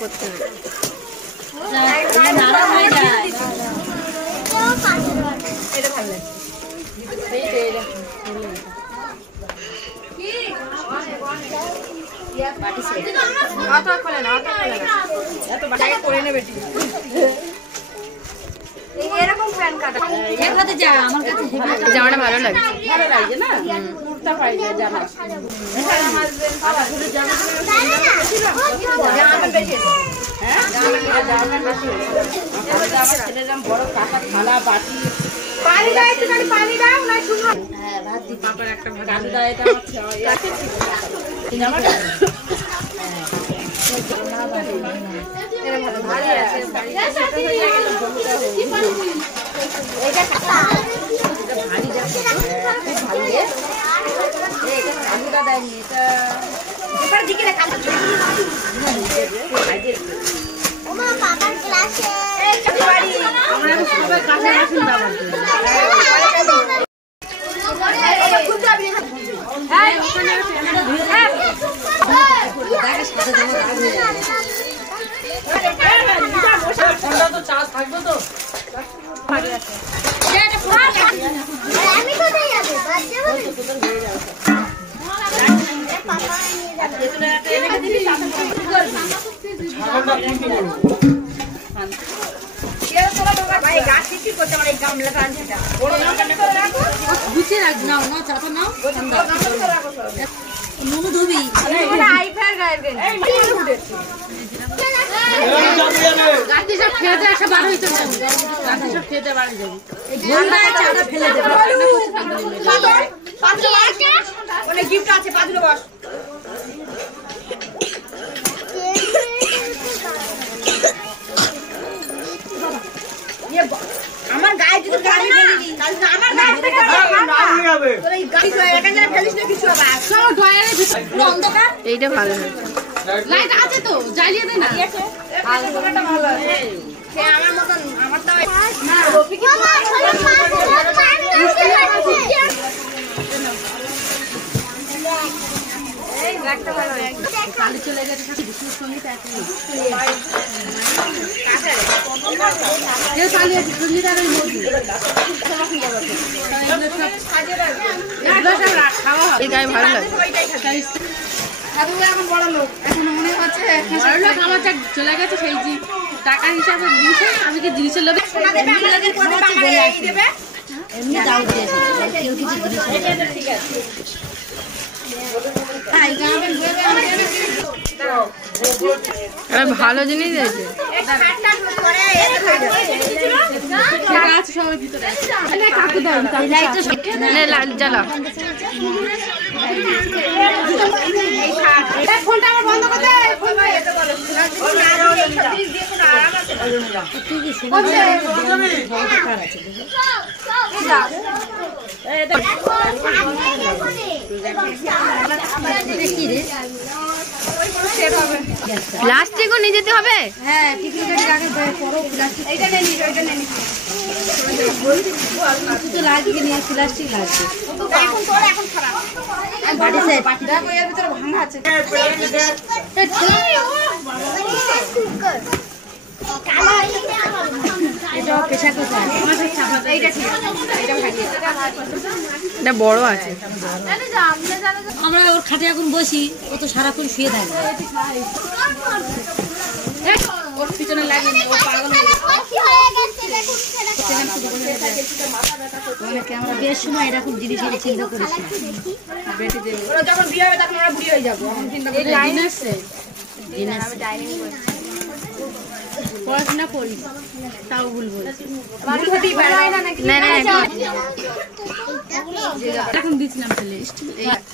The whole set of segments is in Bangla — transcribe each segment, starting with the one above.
করতে হবে এরকম প্যান কাটা আমার কাছে জামাটা ভালো লাগে না জামা বড় কাটা থালা বাটি পানি দাও একটু পানি দাও না শুনো হ্যাঁ ভাত দি পাপার একটা ভাত দাও এটা আমার জামাটা এর ভালো ভারী আছে এটা কাটা এটা ভারী যাচ্ছে ভারী রে এটা আলুটা দেয়নি এটা এটা দিকে কাটা ওমা পাপার ক্লাসে এই চকবাড়ি আমরা সবাই কাছে আসুন বাবা আমার গায়ে যদি গাড়ি ফেলি তাহলে আমার গায়ে থেকে হবে তোর এই গাড়ি এখানে ফেলিস না কিছু হবে সব ডয়ারের ভিতর পুরো অন্ধকার এইটা ভালো হয়েছে লাইট আছে তো জ্বালিয়ে দে না আছে আর পুরোটা ভালো আছে সে আমার মতন আমারটা না রফিক কি এই ব্যাগটা ভালো হয়েছে কালি চলে গেছে বিষ্ণু সঙ্গীত আছে ये साली सुंदर है मोदी ये गाय ভালো লাগে আবু এখন বড় লোক এখন মনে হচ্ছে বড় লোক আমার যা চলে গেছে সেই জি টাকা হিসাবে দিয়েছে আমি কি জিনিসের লোভে সোনা দেবে আমাদের কোনে বাংলা এই দেবে এমনি দাও দিয়েছে কেউ কিছু জিনিস এটা ঠিক আছে তাই গাবে আরে ভালো জিনিস দিয়েছে একটা খাটটা করে এতে হয়ে যাবে গাছ সবার ভিতরে আরে কাকু দাও এই লাইটটা নে লাইট জ্বালা এই খাট এটা ফোনটা আমার বন্ধ করে দে ফোন এতে বলো না এই সব জিনিস দিয়ে কোনো আরাম আছে তুই কি শুনছিস বহুত খারাপ আছে যা এটা কি রে প্লাস্টিকও নিয়ে যেতে হবে হ্যাঁ টিকিটের আগে পরো প্লাস্টিক এইটা নে নিস ওইটা নে নিস তো লাগবে নিয়ে প্লাস্টিক লাগবে এখন তোর এখন খারাপ আর বাড়ি সে দেখো এর ভিতরে ভাঙা আছে কালা এটা পেশা কথা আমাদের চাপা এইটা ঠিক এইটা ভাগিয়ে এটা বড় আছে আমরা ওর খাটে এখন বসি ও তো সারাক্ষণ শুয়ে থাকে ওর পিছনে লাগেনি ও পাগল হয়ে গেছে আমরা বিয়ের সময় এরকম জিনিস চিন্তা করেছি বেটি দেব ওরা যখন বিয়ে হবে তখন আমরা বুড়ি হয়ে যাবো এখন চিন্তা করি লাইন আছে আমি ডাইনিং করছি পড়াশোনা করি তাও ভুল বলছি না না এখন দিছিলাম ফেলে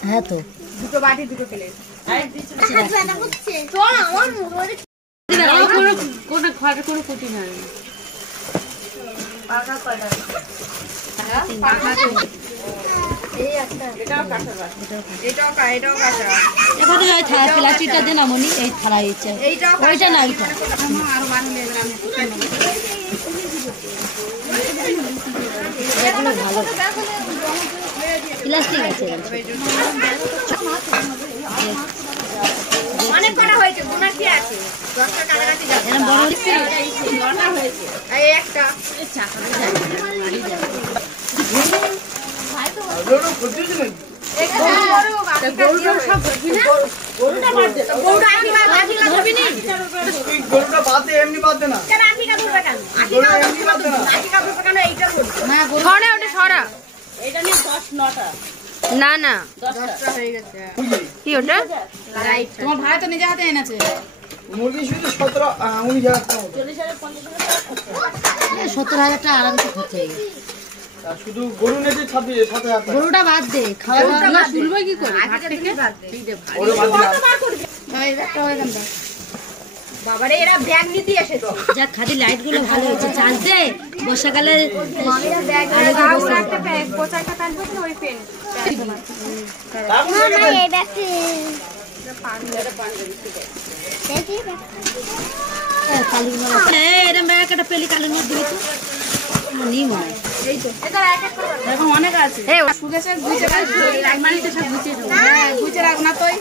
হ্যাঁ তো দুটো বাটি দুটো ফেলে কোনো ক্ষতি নাই প্লাস্টিকটা দেন আমনি এই থালা ইচ্ছে ওইটা না ওইটা ভালো প্লাস্টিক আছে অনেক করা হয়েছে গোনা কি আছে 10টা কাটাকাটি যাচ্ছে এরকম বড় হচ্ছে বড়টা হয়েছে এই একটা মারি যায় ভাই তো বড় খুঁজছিস নাকি গরুটা সব ধরবি না গরুটা বাদ দে গরুটা আঁটি ধরবি না তুই গরুটা বাদ দে এমনি বাদ দে না কেন আঁটিকা ধরবে কেন আঁটিকা এমনি বাদ দে না আঁটিকা ধরবে কেন এইটা ধরবে না ছড়া ওটা ছড়া এটা নিয়ে 10 9টা না না 10টা হয়ে গেছে কি ওটা রাইট তোমার ভাই তো নিজে হাতে এনেছে মুরগি শুধু 17 19,000 টাকা 70,000 টাকা আরামসে খরচ হয়ে গেছে আর শুধু গরু নেতে 7,000 টাকা গরুটা বাদ দে খাওয়া দাওয়া শুনবো কি করে ভাত থেকে বাদ দে ওরে বাদ দিলাম এই একটা হয়ে গেল বাবারে এরা ব্যাগ নিতে এসেছে যা খালি লাইট গুলো ভালো হচ্ছে চার্জ দে বর্ষাকালে মামিরা ব্যাগ একটা ব্যাগ কোচাটা প্যান্ট হচ্ছে ওই পেন তারপর না এই ব্যাগটি এরম ব্যাগ একটা পেলি কালো নোট দিবি তো নিম হয় এই তো এটা এক এক করে এখন অনেক আছে সুগেছে গুছে রাখ মানিতে সব গুছিয়ে দেবো হ্যাঁ গুছে রাখ না তুই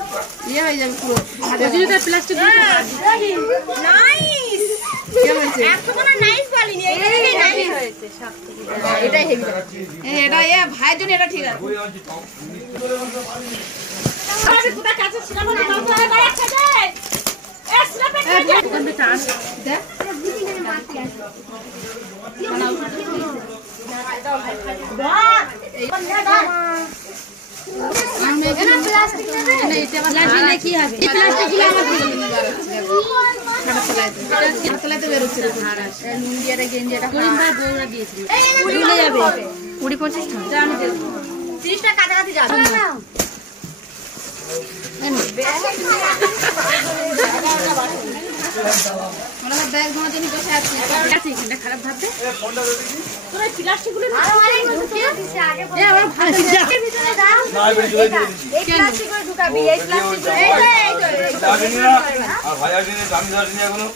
ইয়ে হয়ে যাবে পুরো যদি প্লাস্টিক নাইস কি হয়েছে এত কোনো নাইস বলিনি এইটাই নাইস হয়েছে সব থেকে এটাই হেভি এটা এ ভাইয়ের জন্য এটা ঠিক আছে আরে পুরো কাছে ছিল না মাথা আরে একটা দে এক্সট্রা প্যাকেট দোকানে টান দে কি হবে প্লাস্টিক যাবে 20-25 টাকা 30 টাকা কাছাকাছি যাবে ব্যাগ ঘোরার জন্য বসে আছি খারাপ ভাববে তোরা প্লাস্টিক গুলো আগে ভিতরে দাও না বেরিয়ে চলে যাবে এই প্লাস্টিক গুলো ঢুকাবি এই প্লাস্টিক আর ভাইয়া দিনে আমি ধরিনি এখনো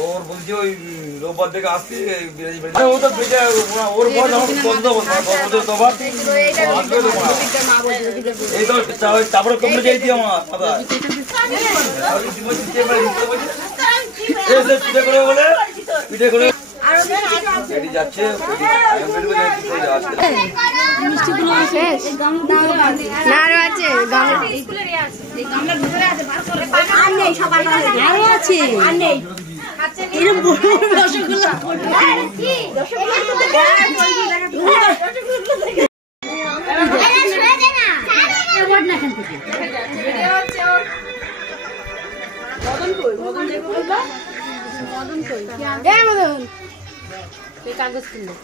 ওর বলছে ওই রোববার থেকে আসতে বিরাজি ও তো বেঁচে ওর বয়স আমার কত বছর তোমার এই তো তারপরে কমে যাইছি আমার মাথা পিঠে করে বলে পিঠে করে যাচ্ছে মিষ্টিগুলো শেষ না আরো আছে আরো আছে এরকম বড় রসগোল্লা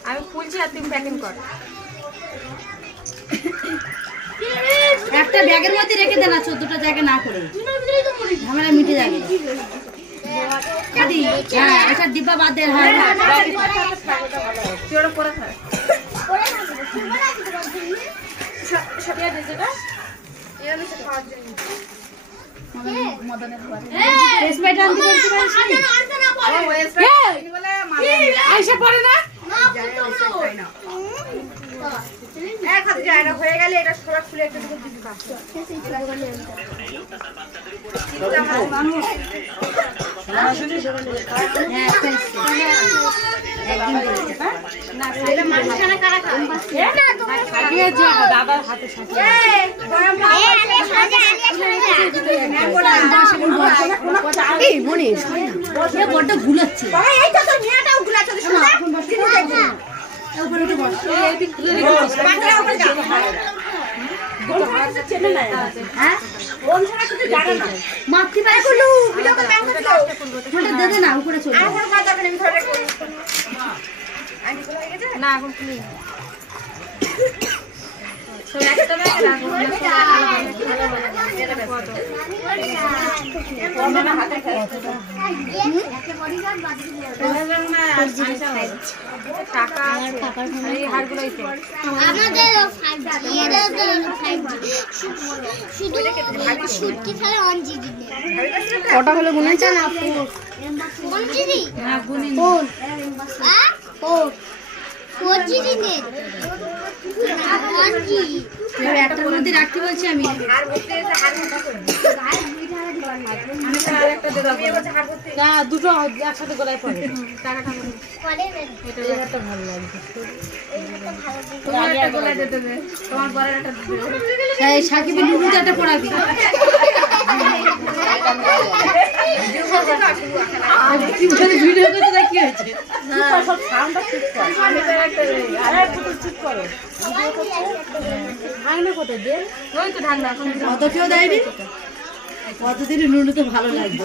আমি খুলছি আর তুমি প্যাকিং কর একটা ব্যাগের মধ্যে রেখে দেন 14টা জায়গা না করে ঝামেলা মিটে যাবে হ্যাঁ এটা ডিব্বা বাদ দেন হ্যাঁ ওটা পরে থাক সরিয়ে দে যেটা এর নিচে খাওয়ার জন্য মদনের ঘর স্প্রাইট আনতে বলতে পারিস আইসা পড়ে না এক হাতে যায় না হয়ে গেলে এটা সরা খুলে একটু দিকে দিবি কাজ দাদার হাতে বড্ড ভুল হচ্ছে না উপরে চলে না এখন কটা হলো গুনেছে না? একটার মধ্যে রাখতে বলছি আমি। না, দুটো একসাথে গলায় পড়ে। ভালো লাগছে। সাকিবের একটা পড়াবি। ভিডিও করতে কি হয়েছে? অত কেউ দেয়নি, কতদিন নুনু তো ভালো লাগবে।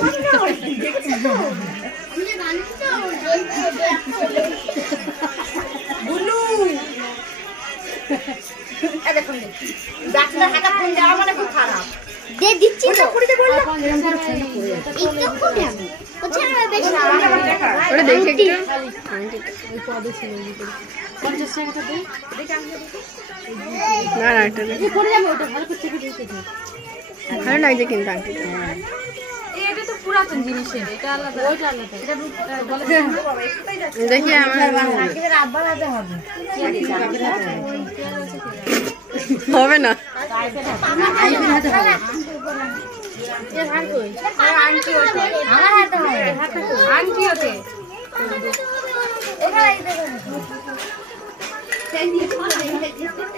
ভালো লাগছে কিন্তু আংটিটা। এটা তো পুরাতন জিনিসের, এটা আলাদা, ওইটা আলাদা। দেখি আমার হবে না।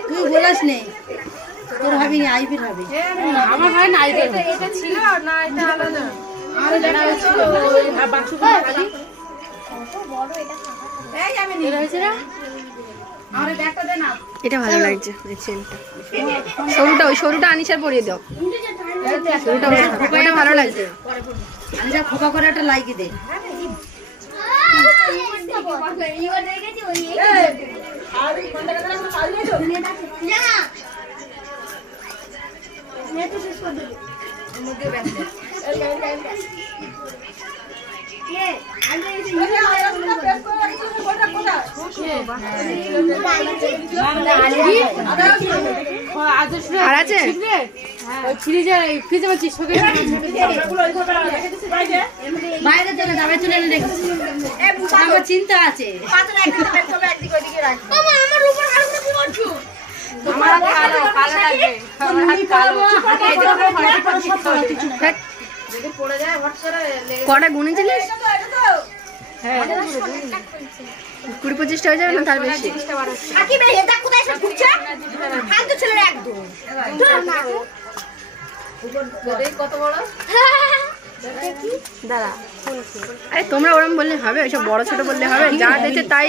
তুই বলাস নেই, তোর ভাবি আইপির হবে। আমার হয় না, এটা ছিল না, এটা আলাদা। এটা ভালো লাগছে, সরুটা, ওই সরুটা আনিসার পরিয়ে দাও। সরুটা ওটা ভালো লাগছে। আনিসা খোপা করে একটা লাইকি দে। আর আছে বাইরে চলে যাবে, চলে এনে রেখেছি। আমার চিন্তা আছে। কটা গুনেছিলিস? 20-25টা হয়ে যাবে না তার বেশি? দাঁড়া, আরে তোমরা ওরম বললে হবে? ওইসব বড় ছোট বললে হবে? যা দেখে তাই।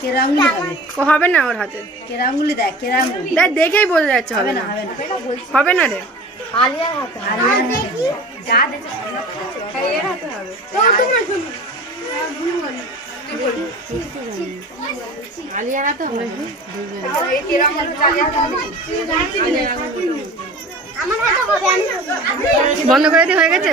কেরাঙ্গুলি হবে। ও হবে না ওর হাতে। কেরাঙ্গুলি দেখ, কেরাঙ্গুলি দেখ, দেখেই বোঝা যাচ্ছে হবে না। হবে না রে। বন্ধ করে দিয়ে হয়ে গেছে।